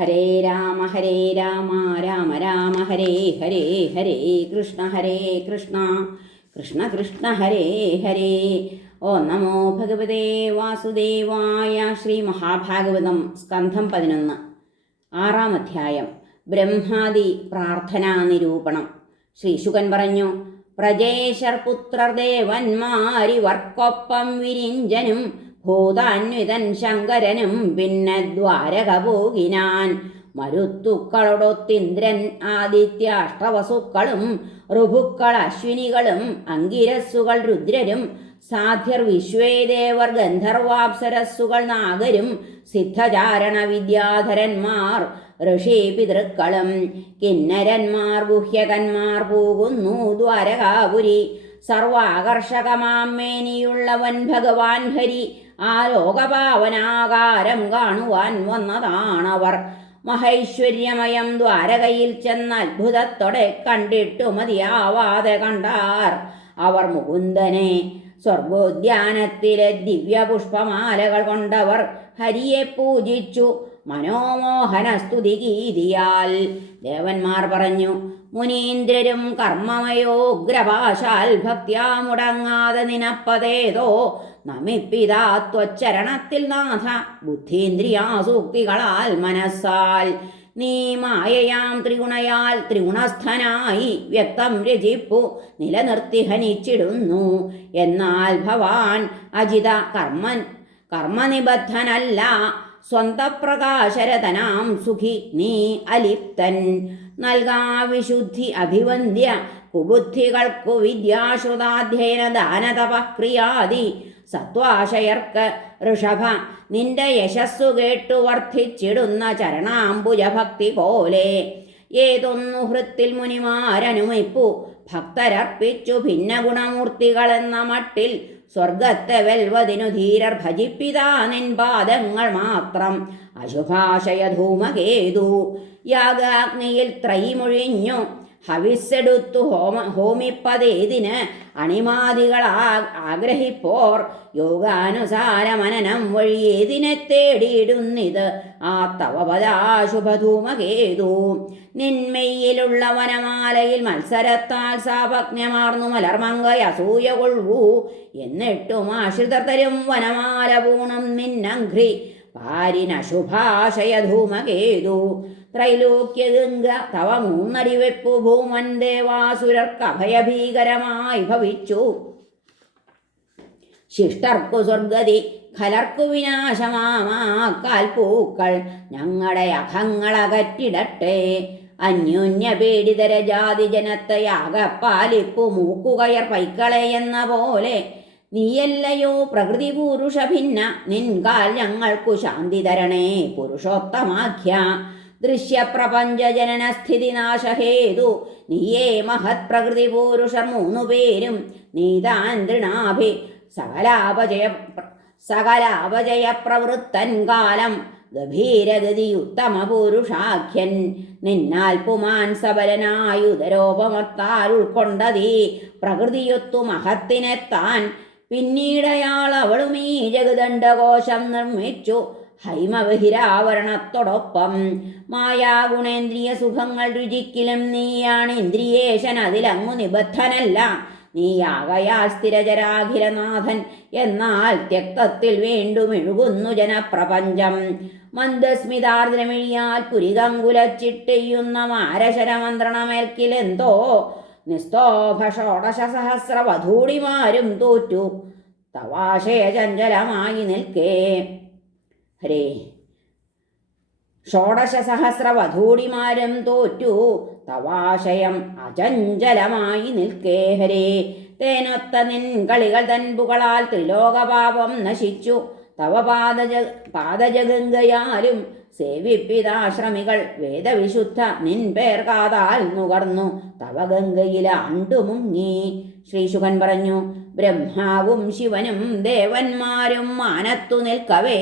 ഹരേ രാമ രാമ രാമ ഹരേ ഹരേ ഹരേ കൃഷ്ണ കൃഷ്ണ കൃഷ്ണ ഹരേ ഹരേ. ഓം നമോ ഭഗവതേ വാസുദേവായ. ശ്രീ മഹാഭാഗവതം സ്കന്ധം 11 6-ാം അധ്യായം. ബ്രഹ്മാദി പ്രാർത്ഥനാ നിരൂപണം. ശ്രീശുകൻ പറഞ്ഞു: പ്രജേശർ പുത്രർ ദേവന്മാരിവർക്കൊപ്പം വിരിഞ്ചനും ഭൂതാന്വിതൻ ശങ്കരനും പിന്നെ ദ്വാരക പോകിനാൻ. മരുത്തുക്കളോടൊത്തിന്ദ്രൻ ആദിത്യാഷ്ടവസുക്കളും ഋഭുക്കൾ അശ്വിനികളും അങ്കിരസ്സുകൾ രുദ്രരും സാധ്യർ വിശ്വേദേവർ ഗന്ധർവാപ്സരസ്സുകൾ നാഗരും സിദ്ധചാരണ വിദ്യാധരന്മാർ ഋഷി പിതൃക്കളും കിന്നരന്മാർ ഗുഹ്യകന്മാർ പോകുന്നു ദ്വാരകാപുരി. സർവാകർഷകമാമേനിയുള്ളവൻ ഭഗവാൻ ഹരി ആ ലോകപാവനാകാരം കാണുവാൻ വന്നതാണവർ. മഹൈശ്വര്യമയം ദ്വാരകയിൽ ചെന്ന് അത്ഭുതത്തോടെ കണ്ടിട്ടു മതിയാവാതെ കണ്ടാർ അവർ മുകുന്ദനെ. സ്വർഗോദ്യാനത്തിലെ ദിവ്യപുഷ്പമാലകൾ കൊണ്ടവർ ഹരിയെ പൂജിച്ചു മനോമോഹന സ്തുതി ഗീതിയാൽ. ദേവന്മാർ പറഞ്ഞു: മുനീന്ദ്രരും കർമ്മമയോഗ്രഭാശാൽ ഭക്ത്യാ മുടങ്ങാതെ നിനപ്പതേതോ നമിപ്പിതാ ത്വച്ചരണത്തിൽ നാഥ ബുദ്ധീന്ദ്രിയാസൂക്തികളാൽ മനസ്സാൽ. നീ മായയാം ത്രിഗുണയാൽ ത്രിഗുണസ്ഥനായി വ്യക്തം രചിപ്പു നിലനിർത്തി ഹനിച്ചിടുന്നു. എന്നാൽ ഭവാൻ അജിത കർമ്മനിബദ്ധനല്ല. സ്വന്തപ്രകാശരതനാം സുഖി നീ അലിപ്തൻ. നൽകാ വിശുദ്ധി അഭിവന്ദ്യ കുബുദ്ധികൾക്കു വിദ്യാശ്രുതാധ്യയന ദാനതപക്രിയാദി സത്വാശയർക്ക് ഋഷഭ നിന്റെ യശസ്സു കേട്ടു വർദ്ധിച്ചിടുന്ന ചരണാംബുജഭക്തി പോലെ. ഏതൊന്നു ഹൃത്തിൽ മുനിമാരനുമിപ്പു ഭക്തരർപ്പിച്ചു ഭിന്ന ഗുണമൂർത്തികളെന്ന മട്ടിൽ സ്വർഗത്തെ വെൽവതിനു ധീരർ ഭജിപ്പിതാ നിൻ പാദങ്ങൾ മാത്രം. അശുഭാശയ ധൂമകേതു യാഗാഗ്നിയിൽ ത്രൈമൊഴിഞ്ഞു ഹവിസ്സെടുത്തു ഹോമിപ്പതേതിന് അണിമാദികൾ ആഗ്രഹിപ്പോർ യോഗാനുസാര മനനം വഴി ഏതിനെ തേടിയിടുന്നിത് ആ തവപദാശുഭധൂമകേതു. നിന്മയിലുള്ള വനമാലയിൽ മത്സരത്താൽ സാപജ്ഞമാർന്നു മലർമങ്കയസൂയ കൊള്ളൂ. എന്നിട്ടും ആശ്രിതർ തരും വനമാല പൂണും നിന്നഘ്രി പാരിനശുഭാശയ ധൂമകേതു. ത്രൈലോക്യഗംഗ തവ മൂന്നടിവെപ്പു ഭൂമൻ ദേവാസുരർക്ക് അഭയഭീകരമായി ഭവിച്ചു. ശിഷ്ടർക്കു സ്വർഗതി ഖലർക്കു വിനാശമാക്കാൽ പൂക്കൾ ഞങ്ങളുടെ അഖങ്ങളകറ്റിടട്ടെ. അന്യോന്യ പീഡിതര ജാതി ജനത്തെയാകപ്പാലിപ്പു മൂക്കുകയർ പൈക്കളെ എന്ന പോലെ. നീയല്ലയോ പ്രകൃതി പുരുഷ ഭിന്ന നിൻകാൽ ഞങ്ങൾക്കു ശാന്തി തരണേ പുരുഷോത്തമാഖ്യ. ദൃശ്യപ്രപഞ്ച ജനന സ്ഥിതി നാശഹേതു നീയേ മഹത് പ്രകൃതി പുരുഷർ 3 പേരും. നീതാൻ തൃണാഭി സകലാപജയ പ്രവൃത്തൻ കാലം ഗഭീരഗതി ഉത്തമ പുരുഷാഖ്യൻ. നിന്നാൽ പുമാൻ സബലനായുധരോപമത്താൽ ഉൾക്കൊണ്ടതീ പ്രകൃതിയൊത്തു മഹത്തിനെത്താൻ. പിന്നീടയാൾ അവളും ഈ ജഗദണ്ഡകോശം നിർമ്മിച്ചു ഹൈമബഹിരാവരണത്തോടൊപ്പം. മായാഗുണേന്ദ്രിയ സുഖങ്ങൾ രുചിക്കിലും നീയാണ് ഇന്ദ്രിയേശൻ, അതിലങ്ങു നിബദ്ധനല്ല. നീയാകയാൽ സ്ഥിരചരാഖിലനാഥൻ എന്നാൽ ത്യക്തത്തിൽ വീണ്ടുമെഴുകുന്നു ജനപ്രപഞ്ചം. മന്ദസ്മിതാർദ്രമിഴിയാൽ പുരികങ്കുലച്ചിട്ടെയ്യുന്ന മാരശരമന്ത്രണമേൽക്കിലെന്തോ നിസ്തോഭ ഷോഡശസഹസ്ര വധൂടിമാരും തോറ്റു തവാശയ ചഞ്ചലമായി നിൽക്കേ. ഹരേ ഷോഡശസഹസ്ര വധൂടിമാരും തോറ്റു തവാശയം അചഞ്ചലമായി നിൽക്കേ. ഹരേ തേനൊത്ത നിൻ കളികൾ തൻപുകളാൽ ത്രിലോകപാപം നശിച്ചു. തവ പാദജഗംഗയാലും സേവിപ്പിതാശ്രമികൾ വേദവിശുദ്ധ നിൻ പേർ കാതാൽ നുകർന്നു തവ ഗംഗയില അണ്ടുമുങ്ങി. ശ്രീശുകൻ പറഞ്ഞു: ബ്രഹ്മാവും ശിവനും ദേവന്മാരും മാനത്തു നിൽക്കവേ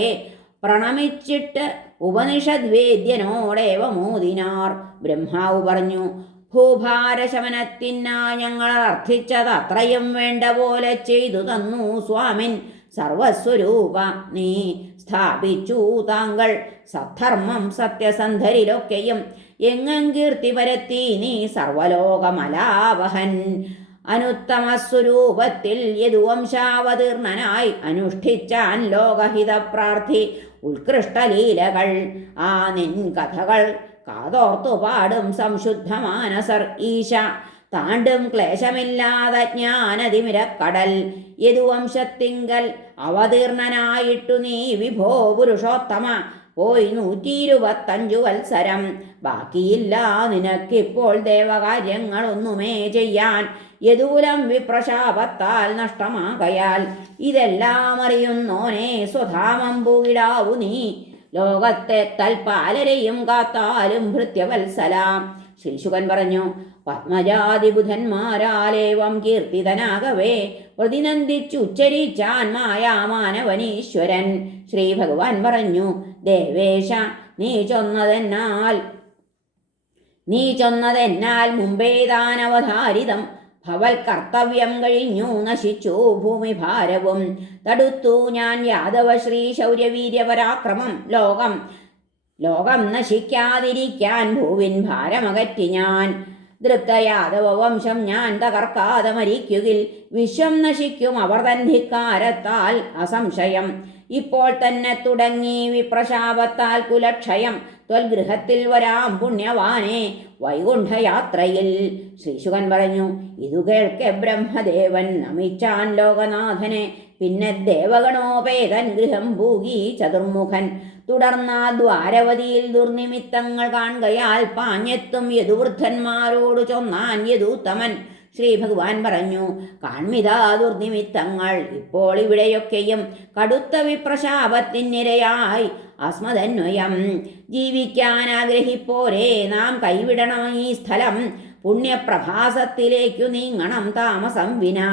പ്രണമിച്ചിട്ട് ഉപനിഷദ്വേദ്യനോടേവമോദിനാർ. ബ്രഹ്മാവ് പറഞ്ഞു: ഭൂഭാരശമനത്തിനായി ഞങ്ങൾ അർത്ഥിച്ചത് അത്രയും വേണ്ട പോലെ ചെയ്തു തന്നു സ്വാമിൻ സർവസ്വരൂപ. നീ സ്ഥാപിച്ചു താങ്കൾ സദ്ധർമ്മം സത്യസന്ധരിലൊക്കെയും എങ്ങും കീർത്തി പരത്തി നീ സർവലോകമലാവഹൻ അനുത്തമസ്വരൂപത്തിൽ യദുവംശാവതീർണനായി അനുഷ്ഠിച്ചാൻ ലോകഹിത പ്രാർത്ഥി ഉത്കൃഷ്ടലീലകൾ ആ നിൻ കഥകൾ കാതോർത്തു പാടും സംശുദ്ധ മാനസർ ഈശ താണ്ടും ക്ലേശമില്ലാതെ ജ്ഞാനതിമിരക്കടൽ യദുവംശത്തിങ്കൽ അവതീർണനായിട്ടു നീ വിഭോ പുരുഷോത്തമ പോയി 125 വത്സരം ബാക്കിയില്ല നിനക്കിപ്പോൾ ദേവകാര്യങ്ങളൊന്നുമേ ചെയ്യാൻ യദൂലം വിപ്രശാപത്താൽ നഷ്ടമാകയാൽ ഇതെല്ലാം അറിയുന്നോനെ സ്വധാമം പൂവിടാവു നീ ലോകത്തെ തൽപാലരെയും കാത്താലും ഭൃത്യവത്സലാം. ശ്രീശുകൻ പറഞ്ഞു, പത്മജാതിബുധന്മാരാലേവം കീർത്തിതനാകവേ പ്രതിനന്ദിച്ചുച്ചരിച്ചാൻ മായാമാനവനീശ്വരൻ. ശ്രീ ഭഗവാൻ പറഞ്ഞു, ദേവേശ നീ ചൊന്നതെന്നാൽ മുമ്പേ താൻ അവതാരിതം ഭവൽ കർത്തവ്യം കഴിഞ്ഞു നശിച്ചു ഭൂമിഭാരവും തടുത്തു ഞാൻ യാദവ ശ്രീ ശൗര്യവീര്യപരാക്രമം ലോകം നശിക്കാതിരിക്കാൻ ഭൂവിൻ ഭാരമകറ്റി ഞാൻ ദൃപ്ത യാദവ വംശം ഞാൻ തകർക്കാതെ മരിക്കുകിൽ വിശ്വം നശിക്കും അവർ തൻ ധിക്കാരത്താൽ അസംശയം. ഇപ്പോൾ തന്നെ തുടങ്ങി വിപ്രശാപത്താൽ കുലക്ഷയം ത്വൽഗൃഹത്തിൽ വരാം പുണ്യവാനെ വൈകുണ്ഠയാത്രയിൽ. ശ്രീശുകൻ പറഞ്ഞു, ഇതു കേൾക്കെ ബ്രഹ്മദേവൻ നമിച്ചാൻ ലോകനാഥനെ. പിന്നെ ദേവഗണോപേതൻ ഗൃഹം ഭൂകി ചതുർമുഖൻ. തുടർന്ന ദ്വാരവതിയിൽ ദുർനിമിത്തങ്ങൾ കാണുകയാൽ പാഞ്ഞെത്തും യദുവൃദ്ധന്മാരോട് ചൊന്നാൻ യദൂത്തമൻ. ശ്രീ ഭഗവാൻ പറഞ്ഞു, കാൺമിതാ ദുർനിമിത്തങ്ങൾ ഇപ്പോൾ ഇവിടെയൊക്കെയും കടുത്ത വിപ്രശാപത്തിനിരയായി അസ്മദന്വയം ജീവിക്കാൻ ആഗ്രഹിപ്പോരെ നാം കൈവിടണം ഈ സ്ഥലം. പുണ്യപ്രഭാസത്തിലേക്കു നീങ്ങണം താമസം വിനാ.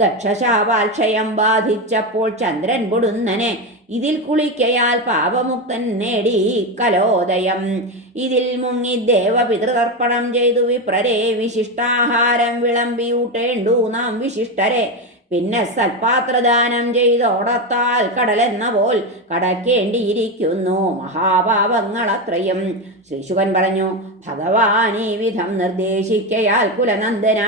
ദക്ഷശാപാൽക്ഷയം ബാധിച്ചപ്പോൾ ചന്ദ്രൻ പൊടുന്നനെ ഇതിൽ കുളിക്കയാൽ പാപമുക്തൻ നേടി കലോദയം. ഇതിൽ മുങ്ങി ദേവപിതൃതർപ്പണം ചെയ്തു വിപ്രരെ വിശിഷ്ടാഹാരം വിളമ്പിയൂട്ടേണ്ടു നാം വിശിഷ്ടരെ. പിന്നെ സൽപാത്രദാനം ചെയ്തോടത്താൽ കടലെന്ന പോൽ കടക്കേണ്ടിയിരിക്കുന്നു മഹാപാപങ്ങളത്രയും. ശ്രീശുകൻ പറഞ്ഞു, ഭഗവാൻ ഈ വിധം നിർദ്ദേശിക്കയാൽ കുലനന്ദന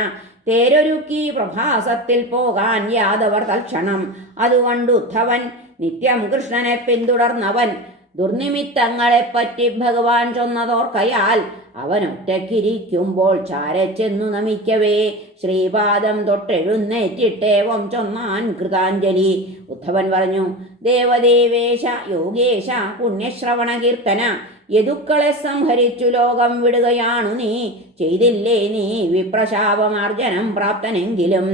തേരൊരുക്കി പ്രഭാസത്തിൽ പോകാൻ യാദവർ തൽക്ഷണം. അതുകൊണ്ട് ഉദ്ധവൻ നിത്യം കൃഷ്ണനെ പിന്തുടർന്നവൻ ദുർനിമിത്തങ്ങളെപ്പറ്റി ഭഗവാൻ ചൊന്നതോർക്കയാൽ അവൻ ഒറ്റയ്ക്കിരിക്കുമ്പോൾ ചാരച്ചെന്നു നമിക്കവേ ശ്രീപാദം തൊട്ടെഴുന്നേറ്റിട്ടേവം ചൊന്നാൻ കൃതാഞ്ജലി. ഉദ്ധവൻ പറഞ്ഞു, ദേവദേവേശ യോഗേശ പുണ്യശ്രവണ കീർത്തന യദുക്കളെ സംഹരിച്ചു ലോകം വിടുകയാണു നീ. ചെയ്തില്ലേ നീ വിപ്രശാപമാർജനം പ്രാപ്തനെങ്കിലും.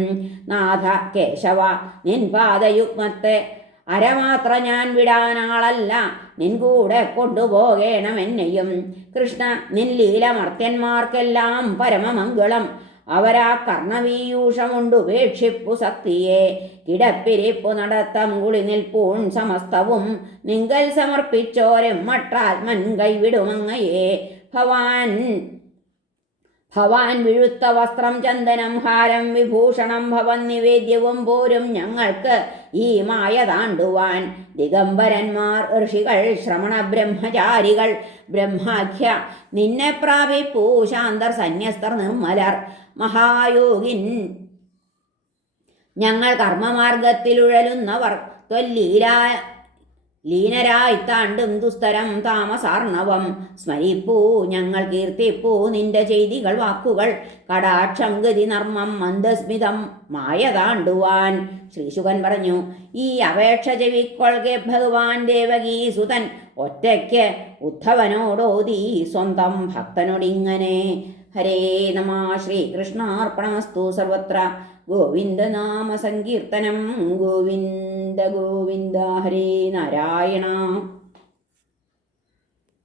നാഥ കേശവ നിൻ പാദയുഗ്മത്തെ അരമാത്ര ഞാൻ വിടാനാളല്ല, നിൻ കൂടെ കൊണ്ടുപോകേണമെന്നെയും. കൃഷ്ണ നിൻ ലീലമർത്യന്മാർക്കെല്ലാം പരമമംഗളം. അവരാ കർണവീയൂഷമുണ്ടുപേക്ഷിപ്പു ശക്തിയെ കിടപ്പിരിപ്പു നടത്തം കുളി നിൽപ്പൂൺ സമസ്തവും നിങ്കൽ സമർപ്പിച്ചോരും മട്ടാത്മൻ കൈവിടുമങ്ങയെ. ഭവാൻ വിഴുത്ത വസ്ത്രം ചന്ദനം ഹാരം വിഭൂഷണം ഭവൻ നിവേദ്യവും പോരും ഞങ്ങൾക്ക് ഈ മായ താണ്ടുവാൻ. ദിഗംബരന്മാർ ഋഷികൾ ശ്രമണ ബ്രഹ്മചാരികൾ ബ്രഹ്മാഖ്യ നിന്നെ പ്രാപിപ്പൂ ശാന്തർ സന്യസ്തർ നിർമ്മലർ മഹായോഗിൻ ഞങ്ങൾ കർമ്മമാർഗത്തിലുഴലുന്നവർ ലീനരായി താണ്ടും ദുസ്തരം താമസാർണവം. സ്മരിപ്പൂ ഞങ്ങൾ കീർത്തിപ്പൂ നിന്റെ ചെയ്തികൾ വാക്കുകൾ കടാക്ഷം ഗതി നർമ്മം മന്ദസ്മിതം മായ താണ്ടുവാൻ. ശ്രീശുകൻ പറഞ്ഞു, ഈ അപേക്ഷ ചെവിക്കൊള്ളുക ഭഗവാൻ ദേവകീസുതൻ ഒറ്റയ്ക്ക് ഉദ്ധവനോടോതി സ്വന്തം ഭക്തനോടിങ്ങനെ. ഹരേ നമ. ശ്രീകൃഷ്ണാർപ്പണമസ്തു. സർവത്ര ഗോവിന്ദനാമ സങ്കീർത്തനം. ഗോവിന്ദ ഗോവിന്ദ. ഹരേ നാരായണ.